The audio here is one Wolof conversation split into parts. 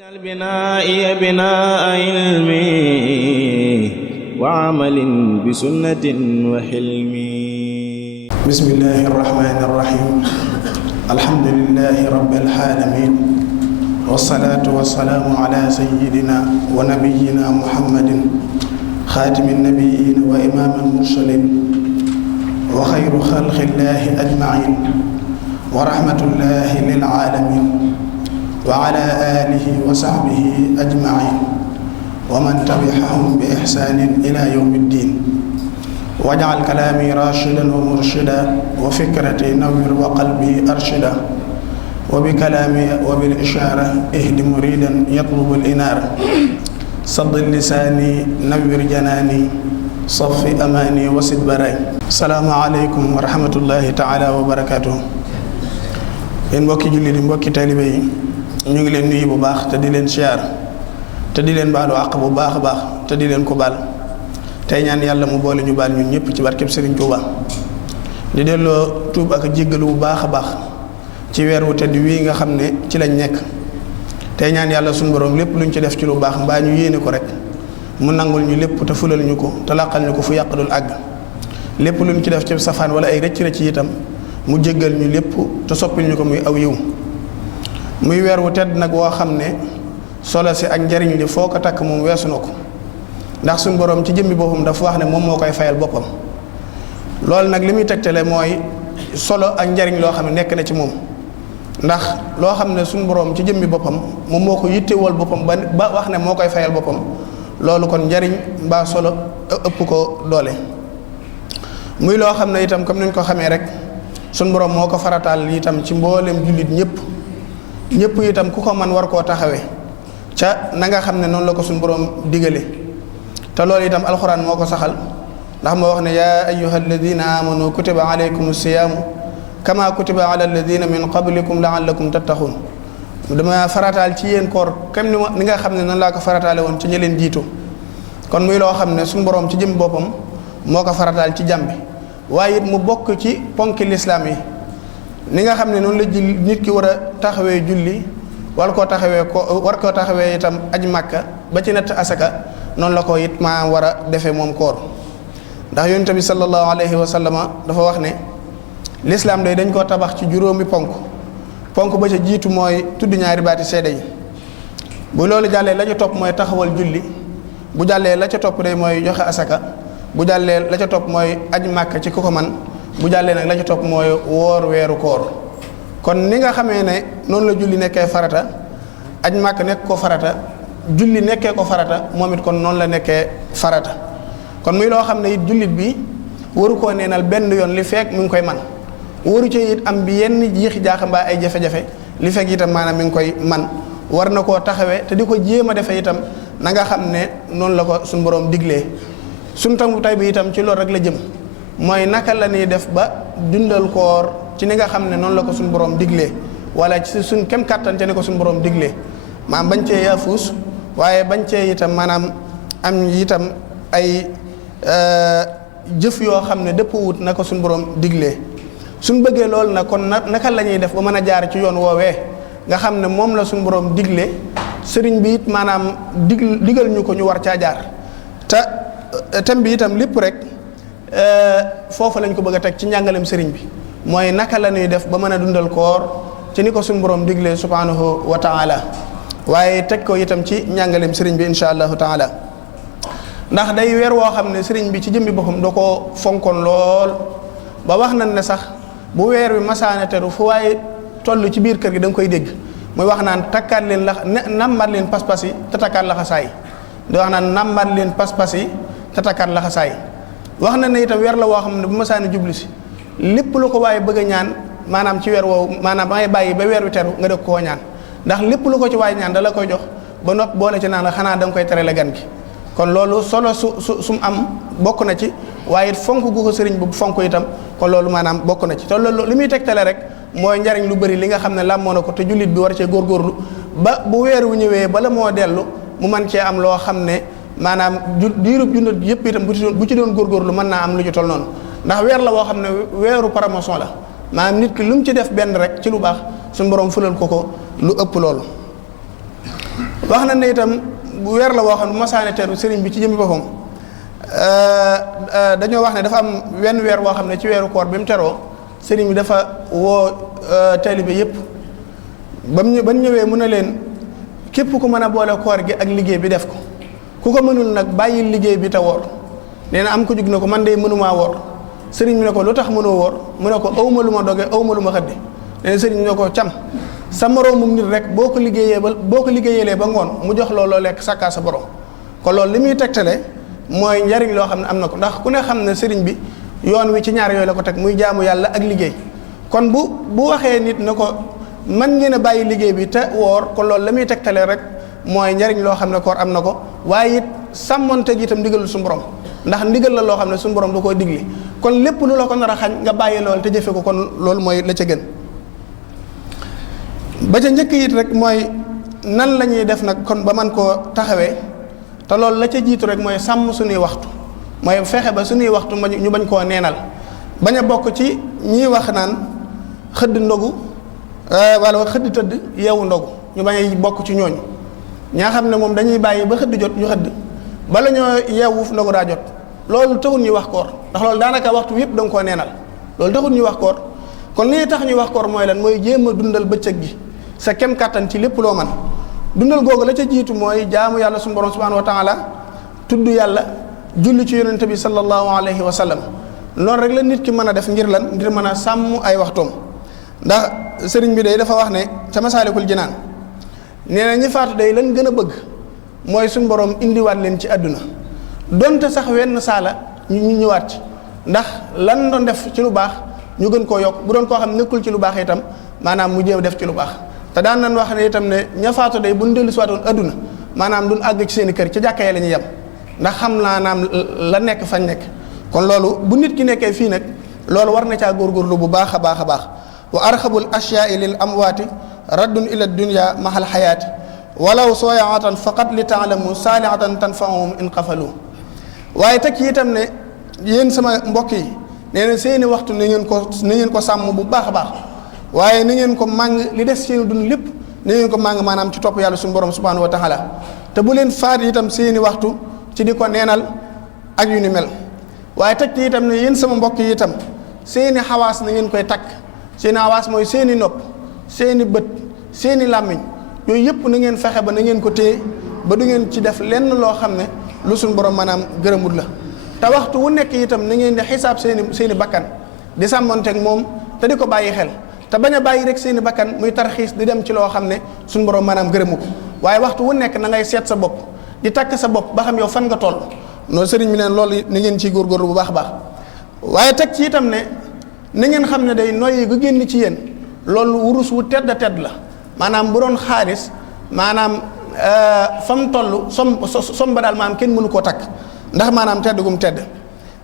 واجعل بنائي بناء علم وعمل بسنة وحلم. بسم الله الرحمن الرحيم. الحمد لله رب العالمين، والصلاة والسلام على سيدنا ونبينا محمد خاتم النبيين وإمام المرسلين وخير خلق الله أجمعين ورحمة الله للعالمين وعلى آله وصحبه أجمعين ومن تبعهم بإحسان إلى يوم الدين. واجعل كلامي راشدا ومرشدا وفكرتي نور وقلبي أرشدا وبكلامي وبالإشارة اهد مريدا يطلب الإنارة صد لساني نور جناني صف أماني وسد براي. السلام عليكم ورحمة الله تعالى وبركاته. yéen mbokki jullit yi mbokki taalibe yi ñu ngi leen nuyu bu baax te di leen siyaar te di leen baalu àq bu baax a baax te di leen ko baal tey ñaan yàlla mu boole ñu baal ñun ñëpp ci barkeb Serigne Touba di delloo tuub ak jéggalu bu baax a baax ci weer wu tedd wii nga xam ne ci lañ nekk tey ñaan yàlla suñu borom lépp luñ ci def ci lu baax mbaa ñu yéene ko rek mu nangul ñu lépp te fulal ñu ko te làqal ñu ko fu yàq dul àgg lépp luñ ci def ci safaan wala ay rëcc itam mu jéggal ñu lépp te soppil ñu ko muy aw yiw muy weer wu tedd nag woo xam ne solo si ak njariñ li foo ko takk moom weesu na ko ndax suñu borom ci jëmmi boppam dafa wax ne moom moo koy fayal boppam loolu nag li muy tegtale mooy solo ak njariñ loo xam ne nekk na ci moom ndax loo xam ne suñu borom ci jëmmi boppam moom moo ko yittewal boppam ba wax ne moo koy fayal boppam loolu kon njariñ mbaa solo ëpp ko doole muy loo xam ne itam comme niñ ko xamee rek suñ borom moo ko farataal itam ci mboolem jullit ñëpp itam ku ko man war koo taxawee ca na nga xam ne noonu la ko suñ borom digale te loolu itam alxuraan moo ko saxal ndax moo wax ne yaa ayyuha alladina amanu kutiba alaykum siyaamu kama kutiba ala alladina min qablikum laallakum tattaxun dama farataal ci yéen koor comme ni nga xam ne noonu laa ko farataale woon ci ñi leen jiitu kon muy loo xam ne suñ borom ci jëm boppam moo ko farataal ci jàmm bi waaye it mu bokk ci ponki lislaam yi ni nga xam ne noonu la nit ki war a taxawee julli war koo taxawee itam aj màkka ba ci natt asaka noonu la ko it maa war a defee moom koor ndax yonent bi sallallahu alayhi wa sallama dafa wax ne lislaam day dañ koo tabax ci juróomi ponk ba ca jiitu mooy tudd ñaari baati seede yi bu loolu jàllee la ca topp mooy taxawal julli bu jàllee la ca topp day mooy joxe asaka bu jàllee la ca topp mooy aj màkk ci ku ko man bu jàllee nag la ca topp mooy woor weeru koor kon ni nga xamee ne noonu la julli nekkee farata aj màkk nekk ko farata julli nekkee ko farata moom it kon noonu la nekkee farata kon muy loo xam ne it jullit bi waru koo neenal benn yoon li fekk mi ngi koy man waru ci it am bi yenn jiixi jaaxa mbaa ay jafe-jafe li fekk itam maanaam mi ngi koy man war na koo taxawee te di ko jéem a defe itam na nga xam ne noonu la ko suñu borom diglee suñ tam tay bi itam ci loolu rek la jëm mooy naka la ñuy def ba dundal koor ci ni nga xam ne noonu la ko suñ borom diglee wala ci suñ kem kàttan te ni ko suñ borom diglee maanaam bañ cee yaafuus waaye bañ cee itam maanaam am itam ay jëf yoo xam ne dëpp wut na ko suñ borom diglee suñ bëggee loolu nag kon naka la ñuy def ba mën a jaar ci yoon woowee nga xam ne moom la suñ borom diglee sëriñ bi it maanaam digal ñu ko ñu war caa jaar te thème bi itam lépp rek foofu lañ ko bëgg a teg ci njàngalem sëriñ bi mooy naka la ñuy def ba mën a dundal koor ci ni ko suñu borom diglee subhanahu wa taala waaye teg ko itam ci njàngalem sëriñ bi insha allahu taala ndax day weer woo xam ne sëriñ bi ci jëmmi boppam da koo fonkoon lool ba wax nañ ne sax bu weer wi masaana teru fu waaye toll ci biir kër gi da nga koy dégg muy wax naan takkaat leen nammat leen pas-pas yi te takkaat laxasaay di wax naan nammat leen pas-pas yi te takkaat laxasaay wax na ne itam weer la woo xam ne bu masaana jublu si lépp lu ko waaye bëgg a ñaan maanaam ci weer woowu maanaam da ngay bàyyi ba weer wi teru nga def koo ñaan ndax lépp lu ko ci waaye ñaan da la koy jox ba nopp boole ci naan la xanaa da nga koy tere la gan gi kon loolu solo su am bokk na ci waaye it fonk gu ko sëriñ bu fonk itam kon loolu maanaam bokk na ci te loolu li muy tegtale rek mooy njariñ lu bëri li nga xam ne làmmoo na ko te jullit bi war cee góorgóorlu ba bu weer wu ñëwee bala moo dellu mu mën cee am loo xam ne maanaam diirub jundat yëpp itam bu ci doon góorgóorlu mën naa am lu ci toll noonu ndax weer la woo xam ne weeru promotion la maanaam nit ki lu mu ci def benn rek ci lu baax suñu borom fulal ko lu ëpp loolu wax na ne itam bu weer la woo xam ne bu masaane teeru sëriñ bi ci jëmmi boppam dañoo wax ne dafa am wenn weer woo xam ne ci weeru koor bi mu teroo sëriñ bi dafa woo taalibe yépp ba mu ñëwee mu ne leen képp ku mën a boole koor gi ak liggéey bi def ko ku ko mënul nag bàyyil liggéey bi te woor. nee na am ko jug na ko man de mënumaa woor sëriñ bi ne ko lu tax mënoo woor mu ne ko awma lu ma doge awma lu ma xëdde nee na sëriñ bi ne ko cam sa moroomum nit rek boo ko liggéeyalee ba ngoon mu jox looloo lekk sàkkaa sa borom kon loolu li muy tegtale mooy njariñ loo xam ne am na ko ndax ku ne xam ne sëriñ bi yoon wi ci ñaar yooyu la ko teg muy jaamu yàlla ak liggéey kon bu waxee nit ne ko man ngeen a bàyyi liggéey bi te woor kon loolu la muy tegtale rek mooy njariñ loo xam ne koor am na ko waaye it sàmmonte gi itam ndigalul suñu borom ndax ndigal la loo xam ne suñu borom da koo digli kon lépp lu la ko nar a xañ nga bàyyi loolu te jëfe ko kon loolu mooy la ca gën ba ca njëkk it rek mooy nan la ñuy def nag kon ba man koo taxawee te loolu la ca jiitu rek mooy sàmm suñuy waxtu mooy fexe ba suñuy waxtu ñu bañ koo neenal bañ a bokk ci ñiy wax naan xëdd ndogu wala xëdd tëdd yeewu ndogu ñu bañ a bokk ci ñooñu ñaa xam ne moom dañuy bàyyi ba xëdd jot ñu xëdd bala ñoo yeewu ndogu daa jot loolu taxul ñuy wax koor ndax loolu daanaka waxtu yëpp da nga koo neenal loolu taxul ñuy wax koor kon li tax ñuy wax koor mooy lan mooy jéem a dundal bëccëg gi sa kem kàttan ci lépp loo man dundal googu la ca jiitu mooy jaamu yàlla suñu borom subhanahu wa taala tudd yàlla julli ci yonente bi sallallahu alayhi wa sallam loolu rek la nit ki mën a def ngir lan ngir mën a sàmm ay waxtoom ndax sëriñ bi day dafa wax ne ca Masaalikul Jinaan nee na ñi faatu day lan gën a bëgg mooy suñu borom indiwaat leen ci àdduna donte sax wenn saala ñu ñëwaat ci ndax lan doon def ci lu baax ñu gën koo yokk bu doon koo xam nekkul ci lu baax itam maanaam mu jéem def ci lu baax te daan nañ wax ne itam ne ña faatu day bu ñu dellu si waatoon àdduna maanaam duñ àgg ci seen i kër ci jàkka yi la ñuy yem ndax xam naa naam la nekk fañ nekk kon loolu bu nit ki nekkee fii nag loolu war na caa góorgóorlu bu baax a baax a baax wa arxabul ashyaai lil amwaati raddun ila dunya mahal xayaati walaw sooyaatan faqat li taalamu saalihatan tanfaahum in qafalu waaye teg ci itam ne yéen sama mbokk yi nee na seeni waxtu ni ngeen ko sàmm bu baax a baax waaye ni ngeen ko màng li des seeni dund lépp ni ngeen ko màng maanaam ci topp yàlla suñu borom subhanahu wa taala te bu leen faat itam seeni waxtu ci di ko neenal ak yu ni mel waaye teg ci itam ne yéen sama mbokk yi itam seeni xawaas na ngeen koy takk seeni xawaas mooy seeni nopp seeni bët seeni làmmiñ yooyu yëpp na ngeen fexe ba na ngeen ko téye ba du ngeen ci def lenn loo xam ne lu suñ borom maanaam gërëmut la te waxtu wu nekk itam na ngeen di xisaab seeni bakkan di sàmmonteeg moom te di ko bàyyi xel te bañ a bàyyi rek seeni bakkan muy tarxiis di dem ci loo xam ne suñ borom maanaam gërëmu ko waaye waxtu wu nekk na ngay seet sa bopp di takk sa bopp ba xam yow fan nga toll noonu sëriñ bi neen loolu ni ngeen ciy góorgóorlu bu baax a baax waaye teg ci itam ne na ngeen xam ne day noyyi gu génn ci yéen loolu wurus wu tedd la maanaam bu doon xaalis maanaam fa mu toll som ba daal maanaam kenn mënu koo takk ndax maanaam tedd gum tedd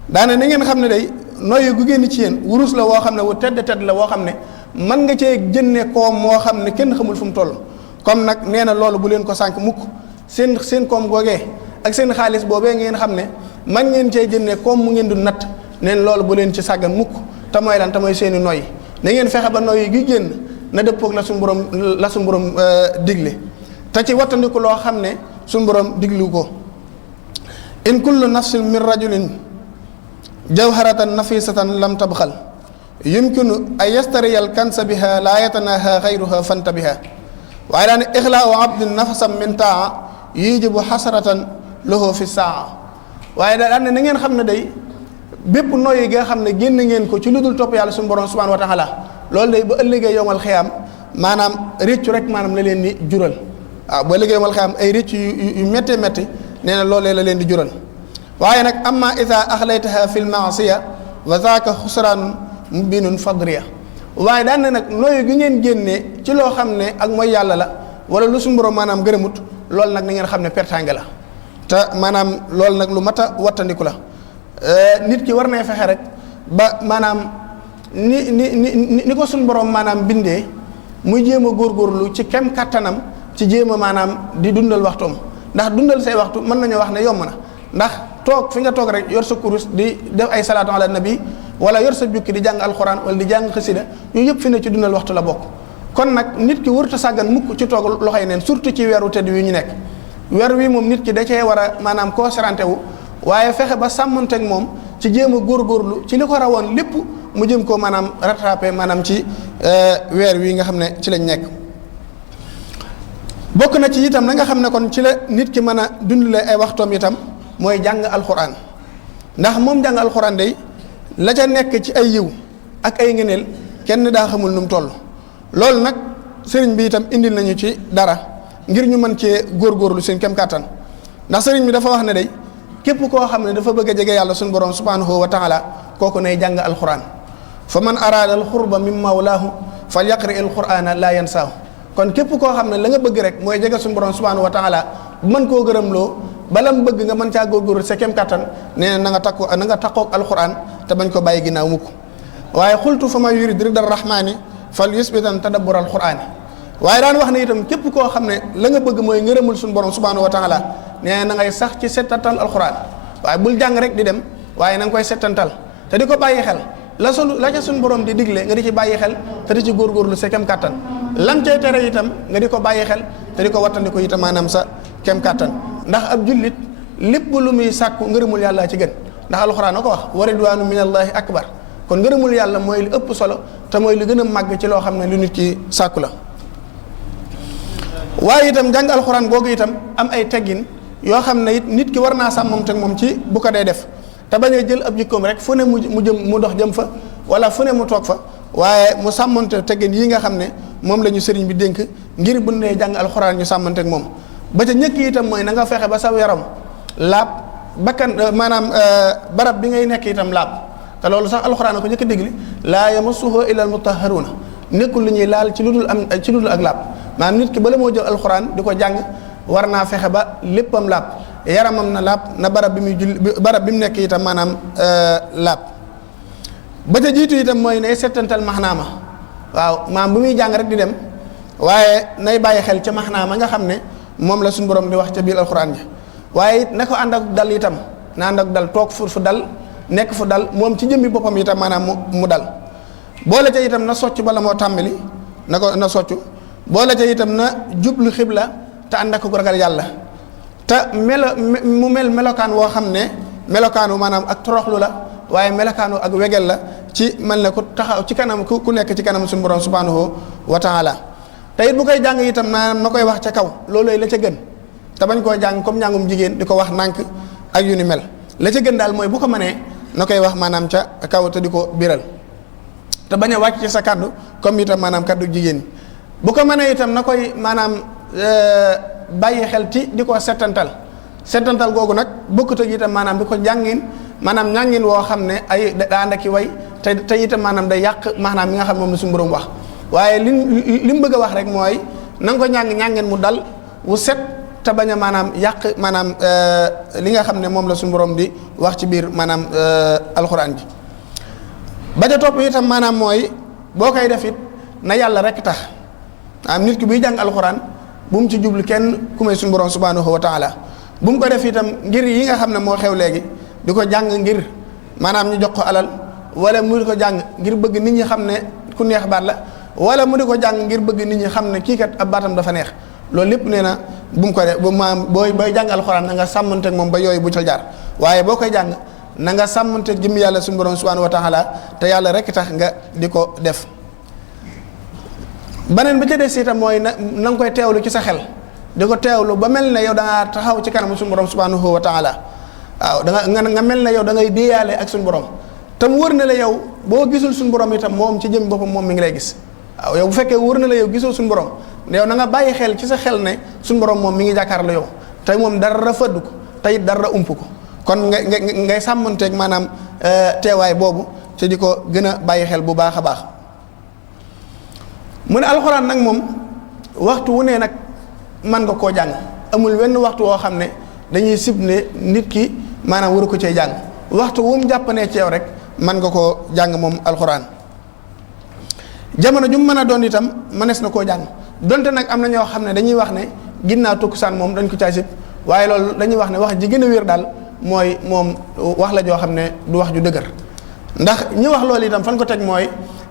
daane na ngeen xam ne day noyyi gu génn ci yéen wurus la woo xam ne wu tedd la woo xam ne mën nga cee jënne koom moo xam ne kenn xamul fu mu toll comme nag nee na loolu bu leen ko sànk mukk seen koom googee ak seen xaalis boobee ngeen xam ne man ngeen cee jënne koom mu ngeen du natt neen loolu bu leen ci sàggan mukk te mooy lan te mooy seeni noyyi na ngeen fexe ba noyyi gi génn na dëppoog la suñu borom digle te ci wattandiku loo xam ne suñu borom diglu ko in kullu nafsin min rajulin jawharatan nafisatan lam tabxal yumkinu ay yastariyal kansa biha laa yatanaha xayruha fanta biha waaye daane ixlaau abdin nafasam min taa yujibu xasratan lahu fi saa waaye daan ne na ngeen xam ne day bépp noyyi nga xam ne génn ngeen ko ci lu dul topp yàlla suñu borom subhanahu wa taala loolu day ba ëllëgee yowmal xiyaam maanaam réccu rek maanaam la leen di jural waaw ba ëllëgee yowmal xiyaam ay réccu yu méttee métti nee na loolee la leen di jural waaye nag amma ida axlaytaha fi lmaasiya wa zaaka xusraan mubinun fadriya waaye daan ne nag noyyi gi ngeen génnee ci loo xam ne ak mooy yàlla la wala lu suñu borom maanaam gërëmut loolu nag na ngeen xam ne pertange la te maanaam loolu nag lu mat a wattandiku la nit ki war nay fexe rek ba maanaam ni ko suñu borom maanaam bindee muy jéem a góorgóorlu ci kem kattanam ci jéem a maanaam di dundal waxtoom ndax dundal say waxtu mën nañoo wax ne yomb na ndax toog fi nga toog rek yor sa kurus di def ay salaatu ala nabi wala yor sa jukki di jàng alxuraan wala di jàng xasida yooyu yëpp fi ne ci dundal waxtu la bokk kon nag nit ki warut a sàggan mukk ci toog loxoy neen surtout ci weeru tëdd wi ñu nekk weer wi moom nit ki da cee war a maanaam concentré wu waaye fexe ba sàmmanteeg moom ci jéem a góorgóorlu ci li ko rawoon lépp mu jëm ko maanaam rattrapé maanaam ci weer wi nga xam ne ci lañ nekk. bokk na ci itam la nga xam ne kon ci la nit ki mën a dundale ay waxtoom itam mooy jàng alxuraan ndax moom jàng alxuraan day la ca nekk ci ay yiw ak ay ngëneel kenn daa xamul nu mu toll. loolu nag sëriñ bi itam indil nañu ci dara ngir ñu mën cee góorgóorlu seen kem kàttan ndax sëriñ bi dafa wax ne day képp koo xam ne dafa bëgg a jege yàlla suñu borom subhanahu wa taala kooku nay jàng alxuraan fa man araada al xurba min mawlaahu fal yaqri al qur'ana laa yansaahu kon képp koo xam ne la nga bëgg rek mooy jege suñu borom subhanahu wa taala mën koo gërëmloo bala mu bëgg nga mën caa góorgóorlu sa kem kàttan nee na nga takkoog alxuraan te bañ ko bàyyi ginnaaw mukk waaye xultu fa ma yurid rida rahmaani fal yusbitan tadabbur alqur'ani waaye daan wax ne itam képp koo xam ne la nga bëgg mooy ngërëmul suñu borom subhanahu wa taala nee na ngay sax ci settantal alquran waaye bul jàng rek di dem waaye na nga koy settantal te di ko bàyyi xel la ca suñu borom di digle nga di ci bàyyi xel te di ci góorgóorlu sa kem kàttan lam cay tere itam nga di ko bàyyi xel te di ko wattandiko itam maanaam sa kem kàttan ndax ab jullit lépp lu muy sàkku ngërëmul yàlla ci gën ndax alquran a ko wax wa ridwaanu minallahi akbar kon ngërëmul yàlla mooy li ëpp solo te mooy li gën a màgg ci loo xam ne lu nit ki sàkku la waaye itam jàng alxuraan googu itam am ay teggin yoo xam ne it nit ki war naa sàmmanteeg moom ci bu ko dee def te bañ a jël ab jikkoom rek fu ne mu dox jëm fa wala fu ne mu toog fa waaye mu sàmmante teggin yi nga xam ne moom la ñu sëriñ bi dénk ngir bu ne jàng alxuraan ñu sàmmanteeg moom ba ca ñëkk itam mooy na nga fexe ba saw yaram laab bakkan maanaam barab bi ngay nekk itam laab te loolu sax alxuraan ko njëkk a dégli laa yamassuhu illa almutahharuuna nekkul lu ñuy laal ci lu dul ak laab maanaam nit ki bala moo jël alxuraan di ko jàng war naa fexe ba léppam laab yaramam na laab na barab bi muy barab bi mu nekk itam maanaam laab ba ca jiitu itam mooy nay settantal maxnaama waaw maanaam bu muy jàng rek di dem waaye nay bàyyi xel ca maxnaama nga xam ne moom la suñu borom di wax ca biir alxuraan ja waaye it na ko ànd ak dal itam na ànd ak dal toog fu dal nekk fu dal moom ci jëmmi boppam itam maanaam mu dal boole ca itam na socc bala moo tàmbali na soccu boole ca itam na jublu xibla te ànd ak ko ragal yàlla te mu mel melokaan woo xam ne melokaanu maanaam ak toroxlu la waaye melokaanu ak wegel la ci mel ne ku taxaw ci kanam ku nekk ci kanam suñu borom subhanahu wa taala te it bu koy jàng itam maanaam na koy wax ca kaw loolooy la ca gën te bañ koo jàng comme njàngum jigéen di ko wax nànk ak yu ni mel la ca gën daal mooy bu ko mënee na koy wax maanaam ca kaw te di ko biral te bañ a wàcc ci sa kaddu comme itam maanaam kaddu jigéen bu ko mënee itam na koy maanaam bàyyi xel ci di ko settantal googu nag bokkut ak itam maanaam di ko jàngin maanaam ñàngin woo xam ne ay daa ànd ak i way te itam maanaam day yàq maanaam mi nga xam moom la suñu borom wax waaye li mu bëgg a wax rek mooy na nga ko ñàngin mu dal wu set te bañ a maanaam yàq maanaam li nga xam ne moom la suñu borom di wax ci biir maanaam alxuraan bi ba ca topp itam maanaam mooy boo koy def it na yàlla rek tax am nit ki buy jàng alxuraan bu mu ci jublu kenn ku may suñu borom subhanahu wa taala bu mu ko def itam ngir yi nga xam ne moo xew léegi di ko jàng ngir maanaam ñu jox ko alal wala mu di ko jàng ngir bëgg nit ñi xam ne ku neex baat la wala mu di ko jàng ngir bëgg nit ñi xam ne kii kat ab baatam dafa neex loolu lépp nee na bu mu ko def bu maam booy jàng alxuraan na nga sàmmanteeg moom ba yooyu bu ca jaar waaye boo koy jàng na nga sàmmanteeg jëmmi yàlla suñu borom subhanahu wa taala te yàlla rek tax nga di ko def. beneen bi ca des itam mooy na nga koy teewlu ci sa xel di ko teewlu ba mel ne yow da ngaa taxaw ci kanam suñu borom subhanahu wa taala waaw nga mel ne yow da ngay déeyaale ak suñu borom te mu wër na la yow boo gisul suñu borom itam moom ci jëmmi boppam moom mi ngi lay gis waaw yow bu fekkee wër na la yow gisoo suñu borom yow na nga bàyyi xel ci sa xel ne suñu borom moom mi ngi jàkkaarloo yow te moom dara fëdd ko te it dara ump ko kon ngay sàmmanteeg maanaam teewaay boobu te di ko gën a bàyyi xel bu baax a baax. mu ne alxuraan nag moom waxtu wu ne nag mën nga koo jàng amul wenn waxtu woo xam ne dañuy sib ne nit ki maanaam waru ko cee jàng waxtu wu mu jàppanee ci yow rek mën nga koo jàng moom alxuraan jamono ju mu mën a doon itam mënees na koo jàng donte nag am na ñoo xam ne dañuy wax ne ginnaaw tukkusaan moom dañ ko caay sib waaye loolu dañuy wax ne wax ji gën a wér daal mooy moom wax la joo xam ne du wax ju dëgër ndax ñi wax loolu itam fan ko teg mooy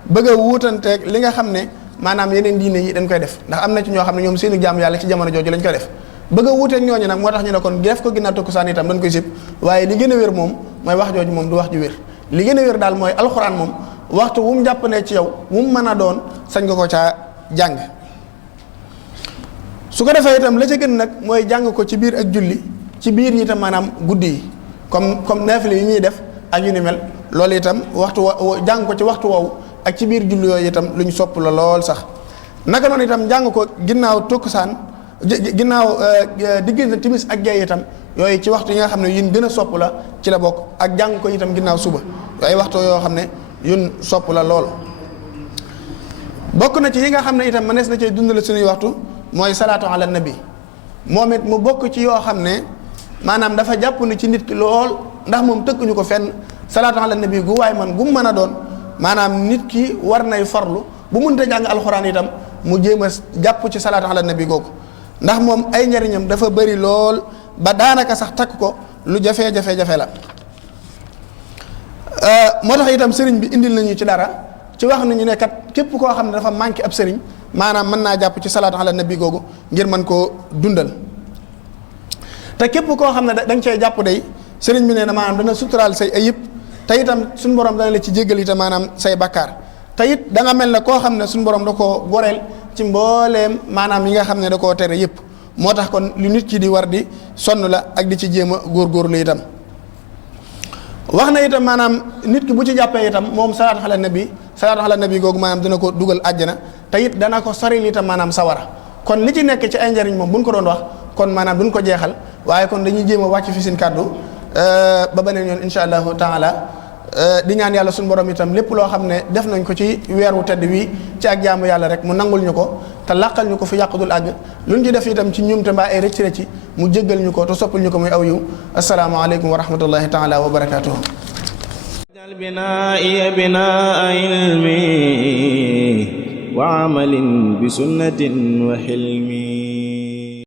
bëgg a wuutanteeg li nga xam ne maanaam yeneen diine yi dañ koy def ndax am na ci ñoo xam ne ñoom seenu jaamu yàlla ci jamono jooju lañ koy def bëgg a wuuteeg ñooñu nag moo tax ñu ne kon def ko ginnaaw takkusaan itam dañ koy sib waaye li gën a wér moom mooy wax jooju moom du wax ju wér li gën a wér daal mooy alxuraan moom waxtu wu mu jàpp ne ci yow wu mu mën a doon sañ nga ko caa jàng su ko defee itam la ca gën nag mooy jàng ko ci biir ak julli ci biir itam maanaam guddi yi comme naafile yi ñuy def ak yu ni mel loolu itam waxtu jàng ko ci waxtu woowu ak ci biir julli yooyu itam lu ñu sopp la lool sax naka noonu itam jàng ko ginnaaw takkusaan ginnaaw diggante timis ak gee itam yooyu ci waxtu yi nga xam ne yun gën a sopp la ci la bokk ak jàng ko itam ginnaaw suba yooyu waxtu yoo xam ne yun sopp la lool bokk na ci yi nga xam ne itam mënees na cee dundale suñuy waxtu mooy salaatu ala nabi moom it mu bokk ci yoo xam ne maanaam dafa jàpp ni ci nit ki lool ndax moom tëkkuñu ko fenn salaatu ala nabi gu waay man gu mu mën a doon maanaam nit ki war nay farlu bu mënta jàng alxuraan itam mu jéem a jàpp ci salaatu ala nabi googu ndax moom ay njariñam dafa bëri lool ba daanaka sax takk ko lu jafe-jafe-jafe la moo tax itam sëriñ bi indil nañu ci dara ci wax nañu ne kat képp koo xam ne dafa manqué ab sëriñ maanaam mën naa jàpp ci salaatu ala nabi googu ngir mën koo dundal te képp koo xam ne da nga cee jàpp day sëriñ bi nee na maanaam dana suturaal say ayib te itam suñu borom dana la ci jéggal itam maanaam say bakkaar te it da nga mel ne koo xam ne suñu borom da koo goreel ci mbooleem maanaam yi nga xam ne da koo tere yëpp moo tax kon lu nit ki di war di sonn la ak di ci jéem a góorgóorlu itam wax na itam maanaam nit ki bu ci jàppee itam moom salaatu ala nabi googu maanaam dina ko dugal àjjana te it dana ko soril itam maanaam sawara kon li ci nekk ci ay njariñ moom buñ ko doon wax kon maanaam duñ ko jeexal waaye kon dañuy jéem a wàcc fi seen kàddu ba beneen yoon insha allahu taala di ñaan yàlla suñu borom itam lépp loo xam ne def nañ ko ci weer wu tedd wi ci ak jaamu yàlla rek mu nangul ñu ko te làqal ñu ko fi yàqudul àgg lu ñu ci def itam ci ñumte mbaa ay rëcc rëcc mu jéggal ñu ko te soppal ñu ko muy aw yiw assalaamu aleykum wa rahmatullahi taala wa barakatuhu binaa'i binaa'a ilmi wa amalin bi sunnatin wa hilmi